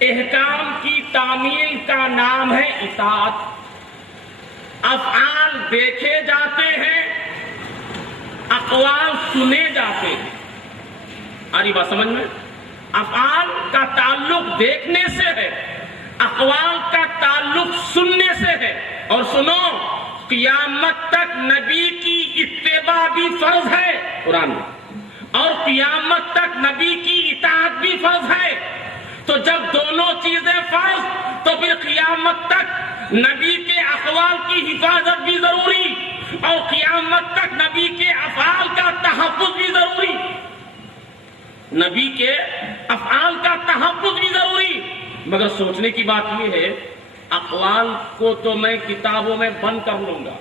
احکام کی تعمیل کا نام ہے اطاعت۔ افعال دیکھے جاتے ہیں، اقوال سنے جاتے ہیں۔ آری بات سمجھ میں؟ افعال کا تعلق دیکھنے سے ہے، اقوال کا تعلق سننے سے ہے۔ اور سنو، قیامت تک نبی کی اتباع بھی فرض ہے قرآن میں، اور قیامت تک نبی کی اطاعت بھی فرض ہے۔ تو جب دونوں چیزیں فرض، تو پھر قیامت تک نبی کے اقوال کی حفاظت بھی ضروری، اور قیامت تک نبی کے افعال کا تحفظ بھی ضروری۔ نبی کے افعال کا تحفظ بھی ضروری۔ مگر سوچنے کی بات یہ ہے، اقوال کو تو میں کتابوں میں بند کر لوں گا،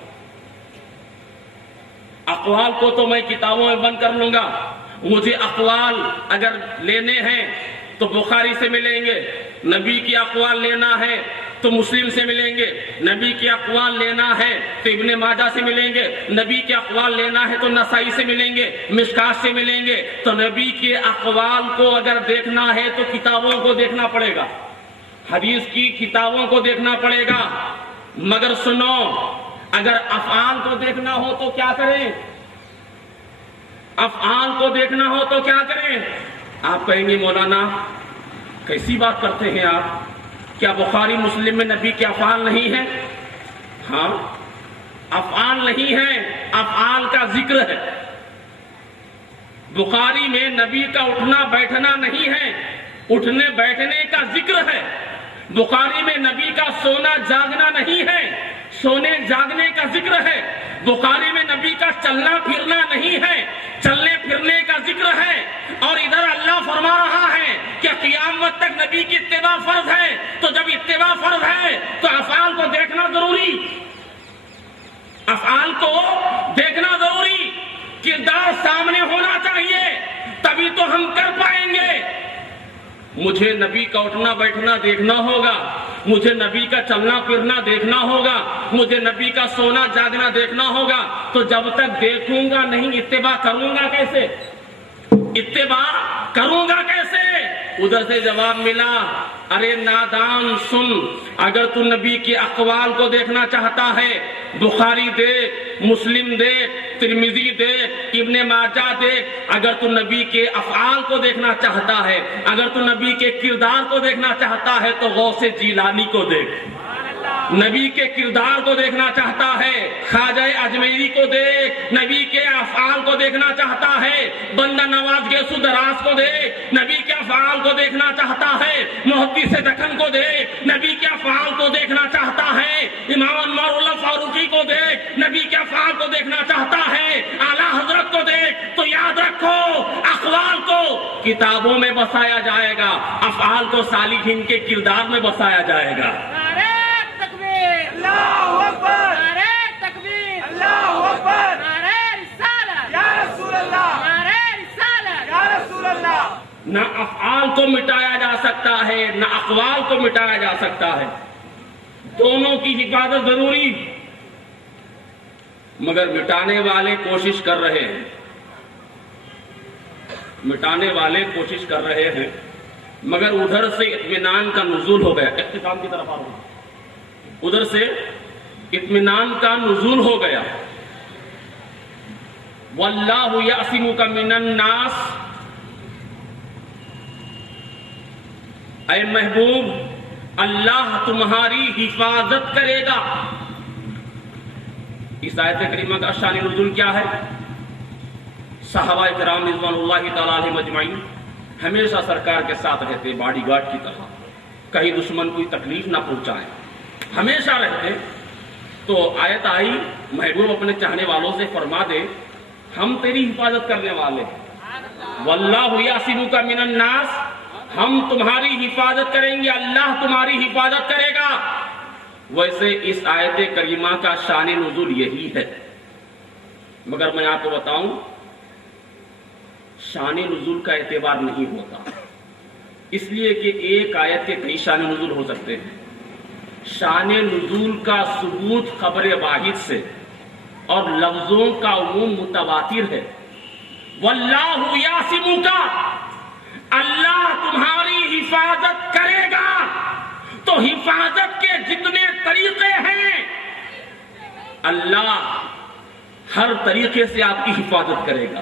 اقوال کو تو میں کتابوں میں بند کر لوں گا۔ مجھے اقوال اگر لینے ہیں تو بخاری سے ملیں گے، نبی کی اقوال لینا ہے تو مسلم سے ملیں گے، نبی کی اقوال لینا ہے تو ابن ماجہ سے ملیں گے، نبی کے اقوال لینا ہے تو نسائی سے ملیں گے، مشکات سے ملیں گے۔ تو نبی کے اقوال کو اگر دیکھنا ہے تو کتابوں کو دیکھنا پڑے گا، حدیث کی کتابوں کو دیکھنا پڑے گا۔ مگر سنو، اگر افعال کو دیکھنا ہو تو کیا کریں؟ افعال کو دیکھنا ہو تو کیا کریں؟ آپ کہیں گے مولانا کیسی بات کرتے ہیں آپ، کیا بخاری مسلم میں نبی کے افعال نہیں ہیں؟ ہاں، افعال نہیں ہیں، افعال کا ذکر ہے۔ بخاری میں نبی کا اٹھنا بیٹھنا نہیں ہے، اٹھنے بیٹھنے کا ذکر ہے۔ بخاری میں نبی کا سونا جاگنا نہیں ہے، سونے جاگنے کا ذکر ہے۔ بخاری میں نبی کا چلنا پھرنا نہیں ہے، چلنے پھرنے کا ذکر ہے۔ اور ادھر اللہ فرما رہا ہے کہ قیامت تک نبی کی اتباع فرض ہے۔ تو جب اتباع فرض ہے تو افعال کو دیکھنا ضروری، افعال کو دیکھنا ضروری، کردار سامنے ہونا چاہیے، تبھی تو ہم کر پائیں گے۔ مجھے نبی کا اٹھنا بیٹھنا دیکھنا ہوگا، مجھے نبی کا چلنا پھرنا دیکھنا ہوگا، مجھے نبی کا سونا جاگنا دیکھنا ہوگا۔ تو جب تک دیکھوں گا نہیں، اتباع کروں گا کیسے؟ اتباع کروں گا کیسے؟ ادھر سے جواب ملا، ارے نادان سن، اگر تو نبی کے اقوال کو دیکھنا چاہتا ہے، بخاری دیکھ، مسلم دیکھ، ترمذی دیکھ، ابن ماجہ دیکھ۔ اگر تو نبی کے افعال کو دیکھنا چاہتا ہے، اگر تو نبی کے کردار کو دیکھنا چاہتا ہے، تو غوث جیلانی کو دیکھ۔ نبی کے کردار کو دیکھنا چاہتا ہے، خواجہ اجمیری کو دیکھ۔ نبی کے افعال کو دیکھنا چاہتا ہے، بندہ نواز گیسو دراز کو دیکھ۔ نبی کے افعال کو دیکھنا چاہتا ہے، محدث دکن کو دیکھ۔ نبی کے افعال کو دیکھنا چاہتا ہے، امام انوار اللہ فاروقی کو دیکھ۔ نبی کے افعال کو دیکھنا چاہتا ہے، اعلیٰ حضرت کو دیکھ۔ تو یاد رکھو، اقوال کو کتابوں میں بسایا جائے گا، افعال کو صالحین کے کردار میں بسایا جائے گا۔ اللہ اکبر، نعرہ تکبیر، اللہ اکبر، نعرہ رسالت، یا رسول اللہ، نعرہ رسالت، یا رسول اللہ۔ نہ افعال کو مٹایا جا سکتا ہے، نہ اقوال کو مٹایا جا سکتا ہے، دونوں کی حفاظت ضروری۔ مگر مٹانے والے کوشش کر رہے ہیں، مٹانے والے کوشش کر رہے ہیں، مگر ادھر سے اطمینان کا نزول ہو گیا۔ اختتام کی طرف آ رہا ہوں، ادھر سے اطمینان کا نزول ہو گیا۔ واللہ یعصمک من الناس، اے محبوب اللہ تمہاری حفاظت کرے گا۔ اس آیت کریمہ کا شان نزول کیا ہے؟ صحابہ کرام رضوان اللہ تعالی علیہم اجمعین ہمیشہ سرکار کے ساتھ رہتے، باڈی گارڈ کی طرح، کہیں دشمن کوئی تکلیف نہ پہنچائے، ہمیشہ رہتے۔ تو آیت آئی، محبوب اپنے چاہنے والوں سے فرما دے ہم تیری حفاظت کرنے والے ہیں۔ واللہ یعصمک من الناس، ہم تمہاری حفاظت کریں گے، اللہ تمہاری حفاظت کرے گا۔ ویسے اس آیت کریمہ کا شان نزول یہی ہے، مگر میں آپ کو بتاؤں شان نزول کا اعتبار نہیں ہوتا، اس لیے کہ ایک آیت کے کئی شان نزول ہو سکتے ہیں۔ شان نزول کا ثبوت خبر واحد سے اور لفظوں کا عموم متواتر ہے۔ واللہ یعصمک، اللہ تمہاری اللہ ہر طریقے سے آپ کی حفاظت کرے گا،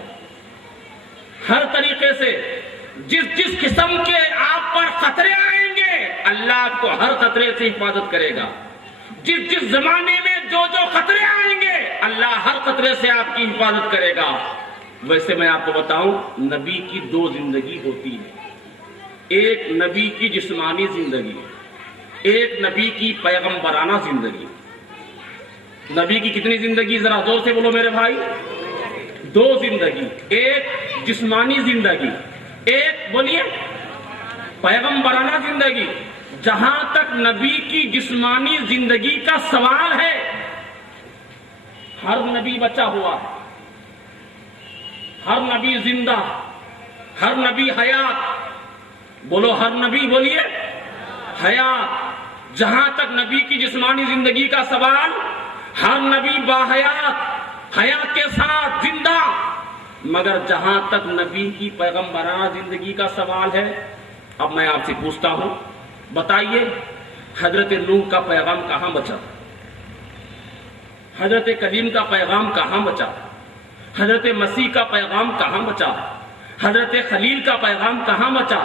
ہر طریقے سے۔ جس قسم کے آپ پر خطرے آئیں گے اللہ آپ کو ہر خطرے سے حفاظت کرے گا۔ جس زمانے میں جو خطرے آئیں گے اللہ ہر خطرے سے آپ کی حفاظت کرے گا۔ ویسے میں آپ کو بتاؤں، نبی کی دو زندگی ہوتی ہے، ایک نبی کی جسمانی زندگی، ایک نبی کی پیغمبرانہ زندگی۔ نبی کی کتنی زندگی؟ ذرا زور سے بولو میرے بھائی۔ دو زندگی، ایک جسمانی زندگی، ایک بولیے پیغمبرانہ زندگی۔ جہاں تک نبی کی جسمانی زندگی کا سوال ہے، ہر نبی بچا ہوا ہے، ہر نبی زندہ، ہر نبی حیات۔ بولو ہر نبی، بولیے حیات۔ جہاں تک نبی کی جسمانی زندگی کا سوال، ہر نبی باحیات، حیات کے ساتھ زندہ۔ مگر جہاں تک نبی کی پیغمبرانہ زندگی کا سوال ہے، اب میں آپ سے پوچھتا ہوں، بتائیے حضرت نوح کا پیغام کہاں بچا؟ حضرت کلیم کا پیغام کہاں بچا؟ حضرت مسیح کا پیغام کہاں بچا؟ حضرت خلیل کا پیغام کہاں بچا؟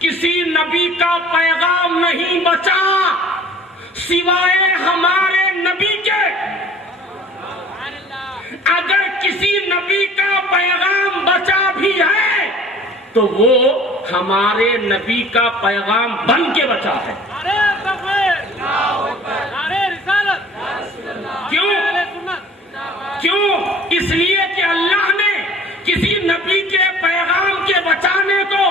کسی نبی کا پیغام نہیں بچا سوائے ہمارے نبی کے۔ اگر کسی نبی کا پیغام بچا بھی ہے تو وہ ہمارے نبی کا پیغام بن کے بچا ہے۔ کیوں؟ اس لیے کہ اللہ نے کسی نبی کے پیغام کے بچانے کو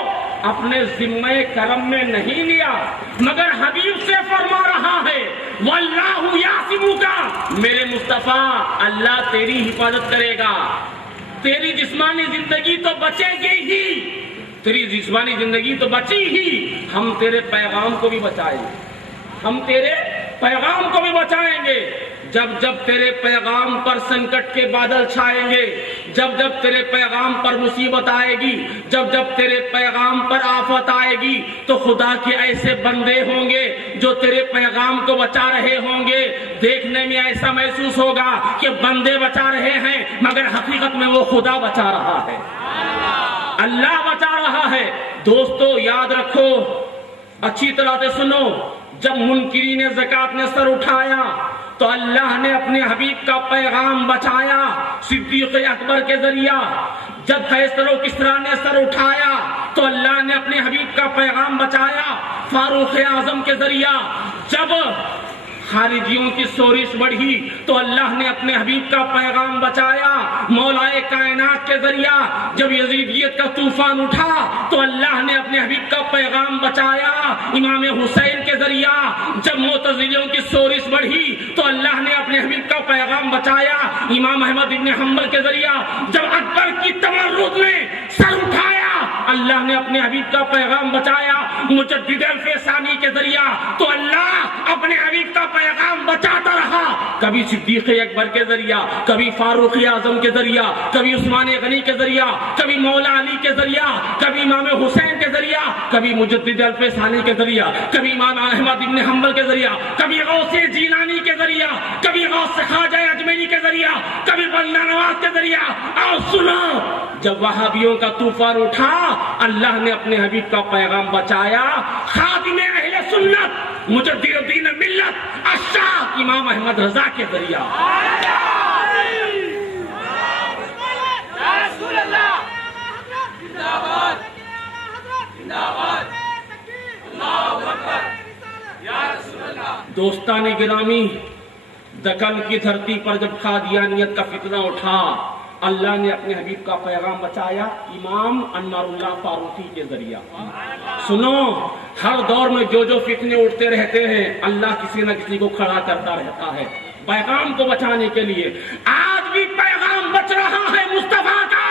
اپنے ذمہ کرم میں نہیں لیا، مگر حبیب سے فرما رہا ہے واللہ یعصمک، میرے مصطفیٰ اللہ تیری حفاظت کرے گا۔ تیری جسمانی زندگی تو بچے گی ہی، تیری جسمانی زندگی تو بچی ہی، ہم تیرے پیغام کو بھی بچائیں گے، ہم تیرے پیغام کو بھی بچائیں گے۔ جب جب تیرے پیغام پر سنکٹ کے بادل چھائیں گے، جب جب تیرے پیغام پر مصیبت آئے گی، جب جب تیرے پیغام پر آفت آئے گی، تو خدا کے ایسے بندے ہوں گے جو تیرے پیغام کو بچا رہے ہوں گے۔ دیکھنے میں ایسا محسوس ہوگا کہ بندے بچا رہے ہیں، مگر حقیقت میں وہ خدا بچا رہا ہے، اللہ بچا رہا ہے۔ دوستو یاد رکھو، اچھی طرح سے سنو، جب منکرین زکوٰۃ نے سر اٹھایا تو اللہ نے اپنے حبیب کا پیغام بچایا صدیق اکبر کے ذریعہ۔ جب قیصر و کسریٰ نے سر اٹھایا تو اللہ نے اپنے حبیب کا پیغام بچایا فاروق اعظم کے ذریعہ۔ جب خارجیوں کی شورش بڑھی تو اللہ نے اپنے حبیب کا پیغام بچایا مولا کائنات کے ذریعہ۔ جب یزیدیت کا طوفان اٹھا تو اللہ نے اپنے حبیب کا پیغام بچایا امام حسین کے ذریعہ۔ جب معتزلیوں کی شورش بڑھی تو اللہ نے اپنے حبیب کا پیغام بچایا امام احمد ابن حنبل کے ذریعہ۔ جب اکبر کی تمرد نے سر اٹھایا اللہ نے اپنے حبیب کا پیغام بچایا مجدد الفسانی کے ذریعہ۔ تو اللہ اپنے حبیب کا پیغام بچاتا رہا، کبھی صدیق اکبر کے ذریعہ، کبھی فاروق اعظم کے ذریعہ، کبھی عثمان غنی کے ذریعہ، کبھی مولا علی کے ذریعہ، کبھی امام حسین کے ذریعہ، کبھی مجدد الفسانی کے ذریعہ، کبھی امام احمد ابن حنبل کے ذریعہ، کبھی غوث جیلانی کے ذریعہ، کبھی غوث خواجہ اجمیری کے ذریعہ، کبھی بندہ نواز کے ذریعہ۔ اور سنو، جب وہابیوں کا طوفان اٹھا اللہ نے اپنے حبیب کا پیغام بچایا خادم اہل سنت مجدد الدین ملت الشاہ امام احمد رضا کے ذریعہ۔ دوستان گرامی، دکن کی دھرتی پر جب قادیانیت کا فتنہ اٹھا اللہ نے اپنے حبیب کا پیغام بچایا امام انوار اللہ فاروقی کے ذریعہ۔ سنو، ہر دور میں جو فتنے اٹھتے رہتے ہیں اللہ کسی نہ کسی کو کھڑا کرتا رہتا ہے پیغام کو بچانے کے لیے۔ آج بھی پیغام بچ رہا ہے مصطفیٰ کا،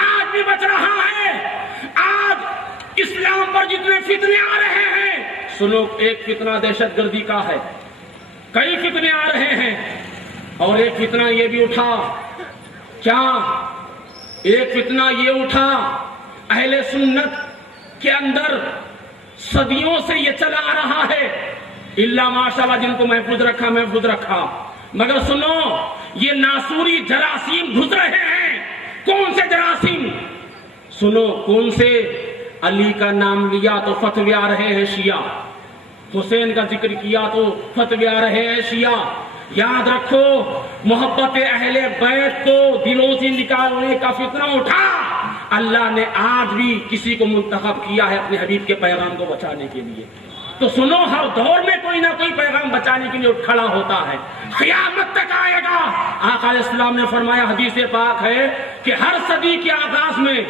آج بھی بچ رہا ہے۔ آج اسلام پر جتنے فتنے آ رہے ہیں، سنو، ایک فتنہ دہشت گردی کا ہے، کئی فتنے آ رہے ہیں، اور ایک فتنہ یہ بھی اٹھا، کیا ایک فتنہ یہ اٹھا اہل سنت کے اندر صدیوں سے یہ چلا آ رہا ہے، اللہ ماشاءاللہ جن کو محفوظ رکھا مگر سنو یہ ناسوری جراثیم گھس رہے ہیں. کون سے جراثیم؟ سنو کون سے؟ علی کا نام لیا تو فتوی آ رہے ہیں شیعہ، حسین کا ذکر کیا تو فتوی آ رہے ہیں شیعہ. یاد رکھو محبت اہل بیت کو دلوں سے نکالنے کا فتنہ اٹھا، اللہ نے آج بھی کسی کو منتخب کیا ہے اپنے حبیب کے پیغام کو بچانے کے لیے. تو سنو ہر دور میں کوئی نہ کوئی پیغام بچانے کے لیے اٹھ کھڑا ہوتا ہے، قیامت تک آئے گا. آقا علیہ السلام نے فرمایا، حدیث پاک ہے کہ ہر صدی کے آغاز میں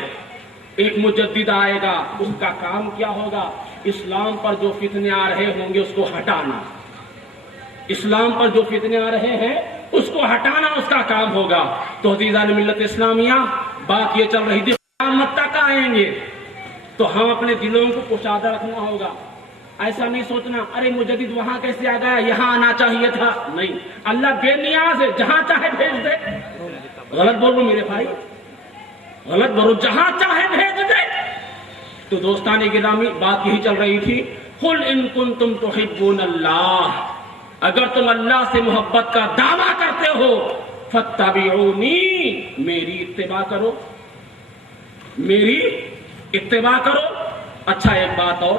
ایک مجدد آئے گا. اس کا کام کیا ہوگا؟ اسلام پر جو فتنے آ رہے ہوں گے اس کو ہٹانا. اسلام پر جو فتنے آ رہے ہیں اس کو ہٹانا اس کا کام ہوگا. تو عزیزان ملت اسلامیہ، بات یہ چل رہی تھی قیامت تک آئیں گے، تو ہم اپنے دلوں کو کشادہ رکھنا ہوگا. ایسا نہیں سوچنا ارے مجدد وہاں کیسے آ گیا، یہاں آنا چاہیے تھا. نہیں، اللہ بے نیاز ہے، جہاں چاہے بھیج دے. غلط بول رہا میرے بھائی، غلط بولو، جہاں چاہے بھیج دے. تو دوستان گرامی، بات یہی چل رہی تھی، قل ان کنتم تحبون اللہ، اگر تم اللہ سے محبت کا دعویٰ کرتے ہو فاتبعونی، میری اتباع کرو، میری اتباع کرو. اچھا ایک بات اور،